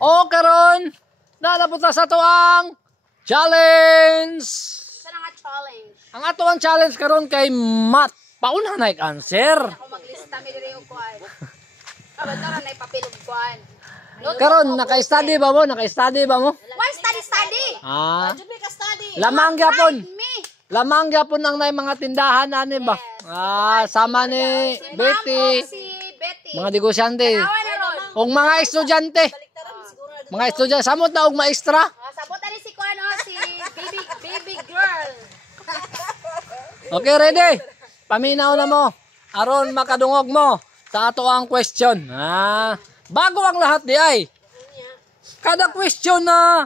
O karon, nalapunta sa tuang challenge. Sa nga challenge. Ang atuang challenge karon kay Matt. Pauna na answer. Ako maglista mi diri og kuan. Kabantara na ipapilog kuan. Karon naka-study ba mo? Naka-study ba mo? Why study? Ah. Jud ka study. Lamang gyapon. Me. Lamang gyapon ang nay mga tindahan ani ba? Ah, sama ni Si Betty. Ma'am o si Betty. Mga negosyante. Awan na ron. Og mga estudyante. Mga estudyante samot na og maestra. Sabot ani si kuan si baby girl. Okay, ready? Paminaw na mo. Aron makadungog mo sa ato ang question. Bago ang lahat di ay. Kada question na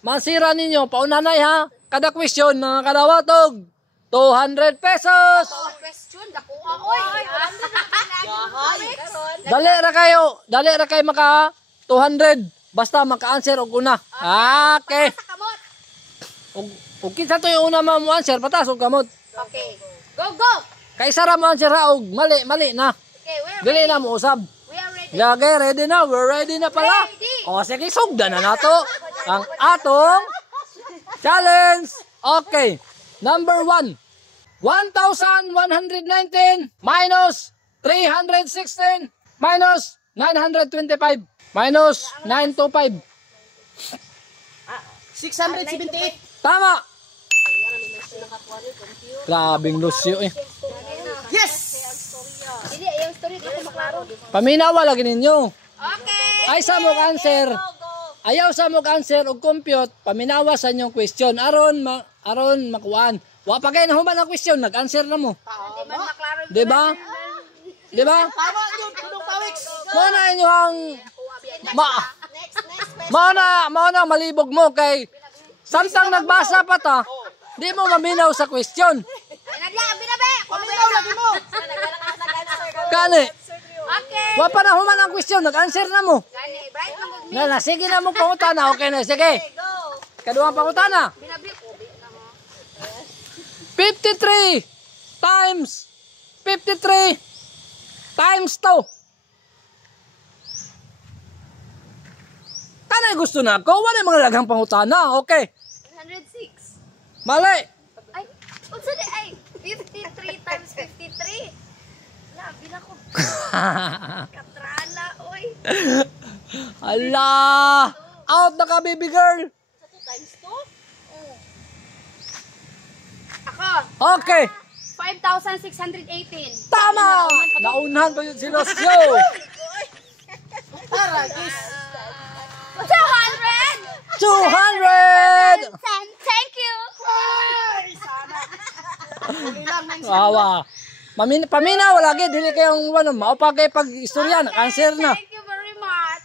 masira ninyo, paunanay ha. Kada question na kadawatog 200 pesos. Question dako oy. Dali ra kayo maka 200 basta maka-answer og una. Okay. Kamot. Og kinsa to yung una mo answer patas og kamot. Okay. Go. Kaysa ra mo answer ha og mali na. Okay, Dili na mo usab. we are ready. Okay, ready na. We're ready na pala. Ready. O sige, sugdan na nato ang atong challenge. Okay. Number 1. 1,119 minus 316 minus 925 minus 925. 678. Tama. Grabing lusyo eh. Yes! Dili yung story dito maklaro. Paminawa lagi ninyo. Okay. Ay sa mong answer. Ayaw sa mong answer og compute, paminawa sa inyong question. Aron makuan. Wa pa kay nahuman ang question, nag-answer na mo. Di man maklaro. Di ba? Di ba? Tama yun, tulong pawiks. Mo na inyong mo na malibog mo kay samtang nagbasa pa ta. Di mo maminaw sa question. Nadia, binabe. Paminaw lagi mo. Kani, Okay. wa pa nahuman ang question, nag-answer na mo. Gani, bright lang gud. Na sige na mo pangutana, okay na, sige. Kaduhang pangutana. Binabe ko na mo. 53 times 53 times 2. Kanay gusto na ako, wala mga laghang pangutana, okay. 106. Mali. Ay, unsa di ay 53 times 53. Labi na ko. Katrana, oy. Hala! Out na ka, baby girl! Sa 2 times 2? Oh. Ako, Okay! 5,618. Tama! Naunahan pa yun si Lucio! Aragis. 200! 200! Thank you! Uli lang ng Wawa! Paminaw, lagi, dili kayong maupa kayo pag istorya, answer na. Thank you very much.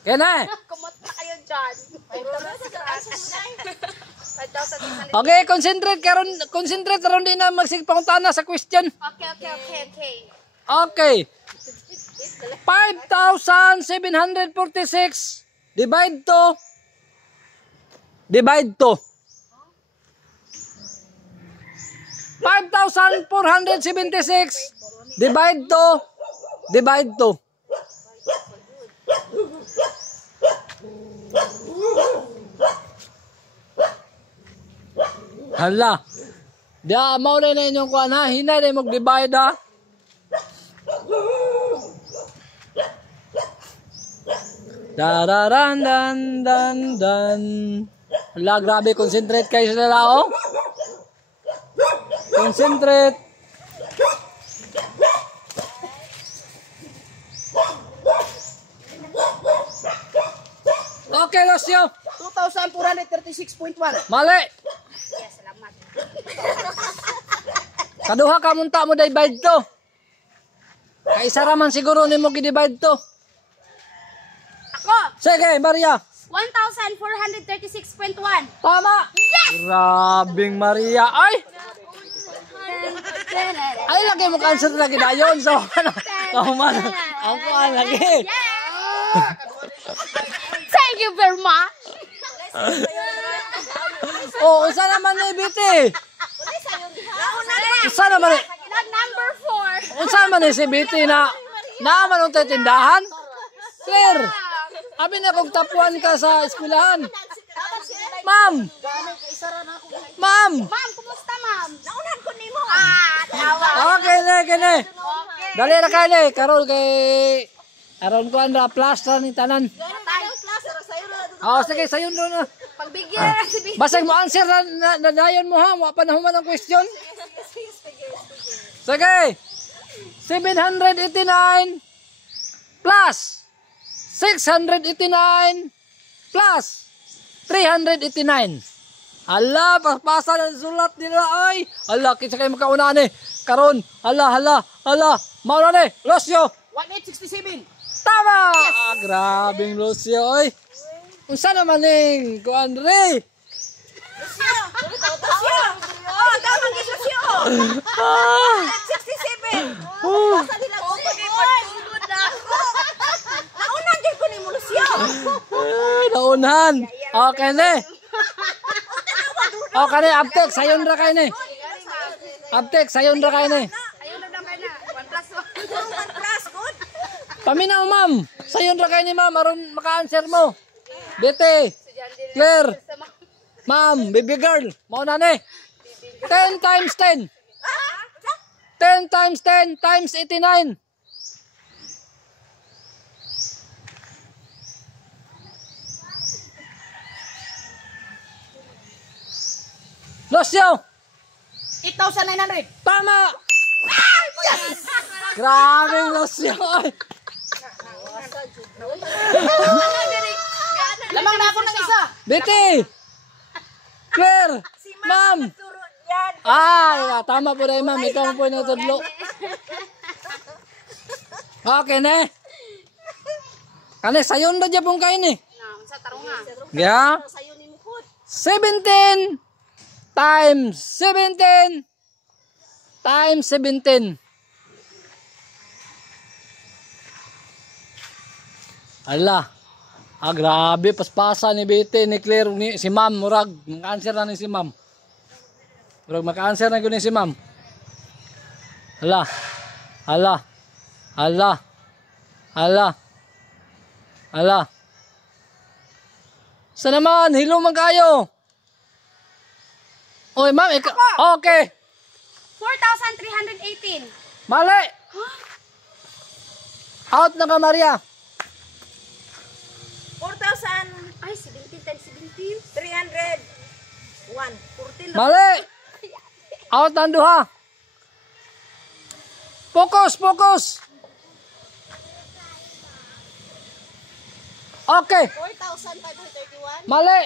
Kaya na eh. Kumot na kayo dyan. 5,618. Okay, concentrate karon din na magsigpangutana sa question. Okay. Okay. 5,746 divide to 5,476 divide to hala. Dia mao na inyong kuan ha, hinay na mag-divide ha. Dararan dan. Hala, grabe, concentrate kayo sa nila oh. Concentrate. Okay, Lucio. 2,436.1. Mali. Yes, salamat. Kaduha ka munta mo divide to. Kay isa ra man siguro nimo gi-divide to. Ako, Sige, Maria. 1,436.1. Tama. Yes! Grabing Maria. Ay, lagi mo cancer lagi dayon. So, ano? Man. Ang kuan lagi. Thank you very much. Oh, isa naman ni Biti. Isa naman ni. Number 4. Unsa man ni si Biti na naman ang tindahan? Clear. Abi na kung tapuan ka sa eskwelahan. Ma'am! Ma'am! Ma'am, kumusta ma'am? Naunan ko nimo. Tawa. Okay na, kini. Dali na kayo ni. Karoon kay... Aron ko ang plus na ni tanan. Sige, sayon doon na. Pagbigyan na si Bibi. Basag mo answer na dayon mo ha. Wa pa na human ang question. Sige. 789 plus 689 plus 389. Hala, pasa ng sulat nila ay. Hala, kinsa kayo magkauna ni. Karon, hala. Mauna ni, Lucio. 1867. Tama! Grabing Lucio, oy. Unsa naman ning kuan re? Lucio. Oh, tama kay Lucio. 67. Basta nila ko pagtulod na ako. Naunan din ko nimo Lucio. Naunan. Okay ni. Okay ni, uptake sayon ra kay ni. Uptake sayon ra kay ni. Ayun na naman na. 1 plus 1. 1 plus good. Paminaw, ma'am. Sayon ra kay ni, ma'am, aron maka-answer mo. Bete. Claire. Ma'am, baby girl. Mao na ni. 10 times 10. 10 times 10 times 89. Lucio. 8,900. Tama. Grabe, Lucio. Lamang na ako ng isa. Betty. Claire. Ma'am. Tama po rin, ma'am. Ikaw po na tudlo. Okay na. Kani, sayon na dyan pong kain eh. Sa tarunga. Yeah. 17 times 17 times 17. Ala. Grabe, paspasa ni Betty, ni Claire, ni si Ma'am, murag, maka-answer na ni si Ma'am. Murag, maka-answer na ni si Ma'am. Ala. Sa naman, hilo man kayo. Oy, Ma'am, okay. 4,318. Mali. Out na ka, Maria. 4,000. Ay, 17 times 17. 300. 1. 14 lang. Mali. Out na duha. Focus. Okay. 4,531. Mali.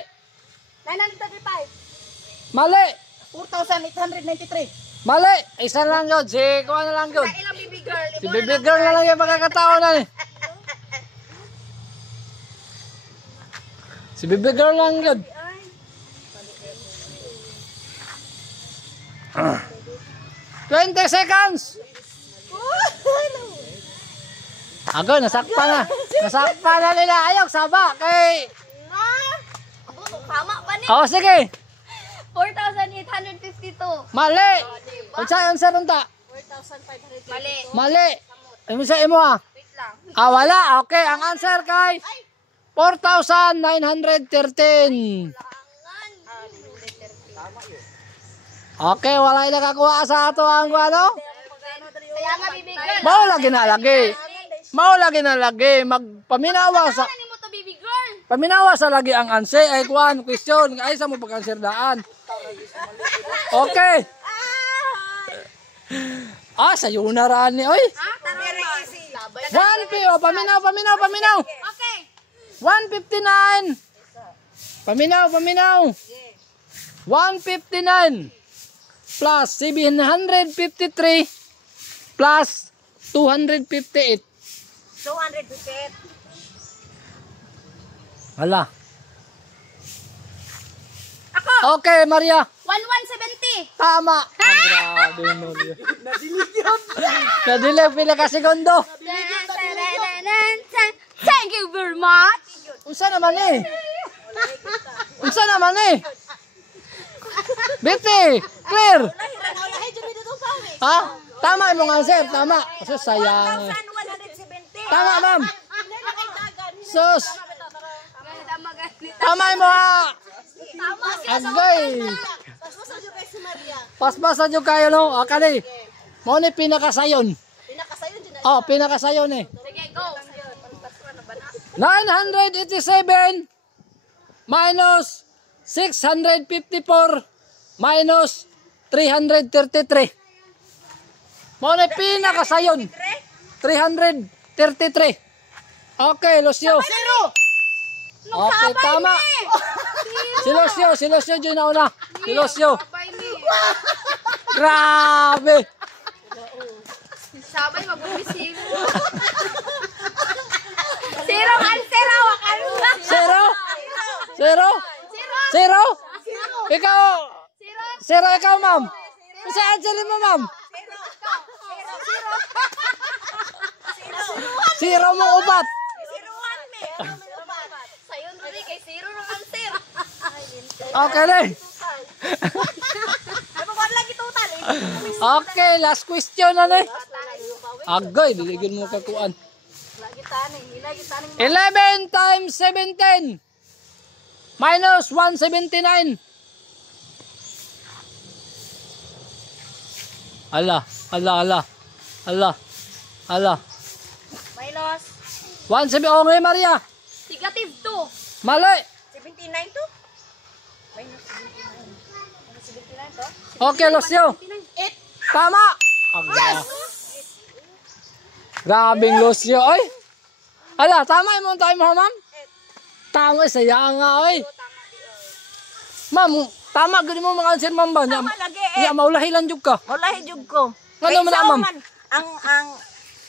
935. Mali. 4,893. Mali. Isa lang yun. Si kuha na lang yun. Ilang baby girl? Si baby girl na lang yung pagkakataon na eh. Si baby girl lang yun. 20 seconds. Ako, nasakpa na. Nasakpa na nila. Ayok, saba. Kay... Tama pa ni. Sige. 4,852. Mali. Unsa runta? 4,500. Mali. Mali. Sa imo ha? Wait lang. Wala. Okay, ang answer kay 4,913. Okay, wala yung nakakuha sa ato ang ano? Kaya nga baby girl. Mao lagi na lagi. Magpaminawa sa... Ano mo to baby girl? Paminawa sa lagi ang answer. Ay, kuhan, question. Ay, sa mo pag-answer daan. Okay. Sayo na raan ni. Oy. Very easy. 1 paminaw. Okay. 159. Paminaw. 159 plus 753 plus 258. 258. Hala. Ako. Okay, Maria. 1,170. Tama. Grabe, Maria. Nadilig pila ka segundo. Thank you very much. Unsa naman eh? Betty, Claire. Ha? Tama imong answer, tama. Kasi sayang. 1,170. Tama, ma'am. Sus. maganit. Tamay mo ha. Tama siya. Agay. Paspasan nyo kay si Maria. Paspasan nyo kayo no. Akali. Mo ni pinakasayon. Pinakasayon din na. Oh, pinakasayon eh. Sige, go. 987 minus 654 minus 333. Mo ni pinakasayon. 333. Okay, Lucio. Zero! Okay, tama. Si Lucio dyan na una. Si Lucio. Sabay ni. Grabe. Sabay mag-umisim. Zero answer, hawakan mo. Zero? Zero? Zero. Zero? Ikaw? Zero. Zero ikaw, ma'am. Kasi answerin mo, ma'am. Zero mo ubat. Sayo rin kay zero ng answer. Okay na. Ay, pag lagi total eh. Okay, last question na na. Agay, diligin mo kakuan. Lagi tani, lagi tani. 11 times 17 minus 179. Ala. Minus 179. Oh, ngayon, Maria. negative 2. Mali. 79 to? Minus 79. Minus 79 to? Okay, Lucio. Tama. Yes. Grabing Lucio. Oy. Ala, tama mo tayo mo, ma'am. Tama, saya nga, oy. Ma'am, tama gani mo mga answer, ma'am ba? Tama lagi eh. Ya, maulahilan jud ka. Wala jud ko. Ano man, ma'am? Ang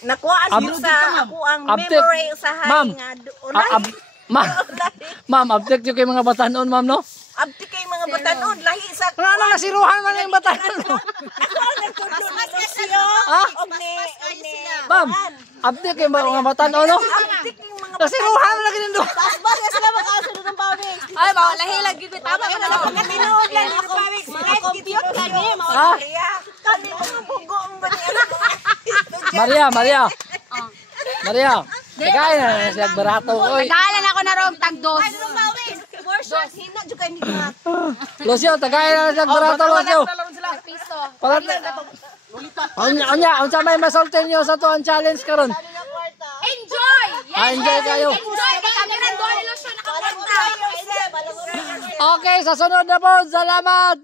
nakuha Ab- sa ako ang Abtik. memory usahay Ma'am. nga Ma'am, ma'am, update yung kay mga batanon, ma'am, no? abti kay mga batanon lahi sa Nga na, nasiruhan man yung batanon, no? ako nagtudlo na siya. Ah? Omni. Ma'am, update kay mga batanon, no? Abti kay mga Nasiruhan man lagi nito. Paspas na sila makasunod ng pawis. Ay, mawalahi lang gid tama ka na lang. Tinuod lang ni Pawix. Mga compute kami. Ha? Kami mga bugo ang baniya. Maria, tagay na siya barato, oy. Nagalan ako na rong tagdos. Worship. Hina dyan kayo mga. Lucio, tagay na siya barato, Lucio. Piso. Palat unsa may masultin niyo sa tuan challenge karon? Enjoy! Yes! Enjoy kayo. Enjoy! Kami nandun, ilusyon nakapunta. Okay, sa sunod na po. Salamat.